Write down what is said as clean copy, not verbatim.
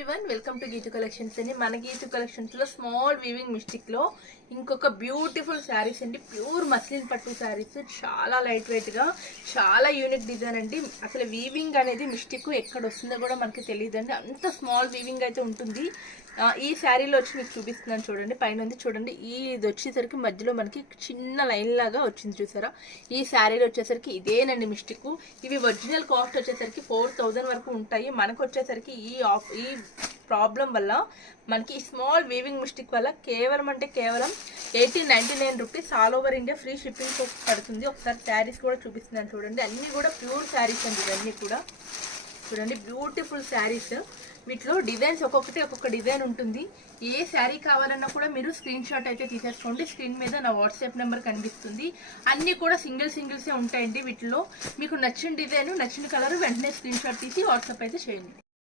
Everyone welcome to Geetu collections అండి. మన Geetu collections లో స్మాల్ వీవింగ్ మిస్టేక్ లో ఇంకొక బ్యూటిఫుల్ శారీస్ అండి. ప్యూర్ మస్లిన్ పట్టు శారీస్, చాలా లైట్ వెయిట్ గా, చాలా యూనిక్ డిజైన్ అండి. అసలు వీవింగ్ అనేది మిస్టేక్ ఎక్కడ వస్తుందో కూడా మనకి తెలియదు అండి. అంత స్మాల్ వీవింగ్ అయితే ఉంటుంది. ఈ శారీలో వచ్చి మీకు చూపిస్తున్నాను చూడండి. పైన ఉంది చూడండి. ఇది వచ్చేసరికి మధ్యలో మనకి చిన్న లైన్ లాగా వచ్చింది చూసారా. ఈ శారీలో వచ్చేసరికి ఇదేనండి మిస్టేక్. ఇవి ఒరిజినల్ కాస్ట్ వచ్చేసరికి 4000 వరకు ఉంటాయి. మనకు వచ్చేసరికి ఈ ప్రాబ్లం వల్ల మనకి ఈ స్మాల్ వీవింగ్ మిస్టేక్ వల్ల కేవలం 1899 rupees all over India free shipping పడుతుంది. ఒకసారి శారీస్ కూడా చూపిస్తున్నాను చూడండి. అన్ని కూడా ప్యూర్ శారీస్ అండి. ఇవన్నీ కూడా చూడండి, బ్యూటిఫుల్ శారీస్. వీటిలో డిజైన్స్ ఒక్కొక్క డిజైన్ ఉంటుంది. ఏ శారీ కావాలన్నా కూడా మీరు స్క్రీన్ షాట్ అయితే తీసేసుకోండి. స్క్రీన్ మీద నా వాట్సాప్ నెంబర్ కనిపిస్తుంది. అన్ని కూడా సింగిల్సే ఉంటాయండి. వీటిలో మీకు నచ్చిన డిజైన్, నచ్చిన కలర్ వెంటనే స్క్రీన్ షాట్ తీసి వాట్సాప్ అయితే చేయండి.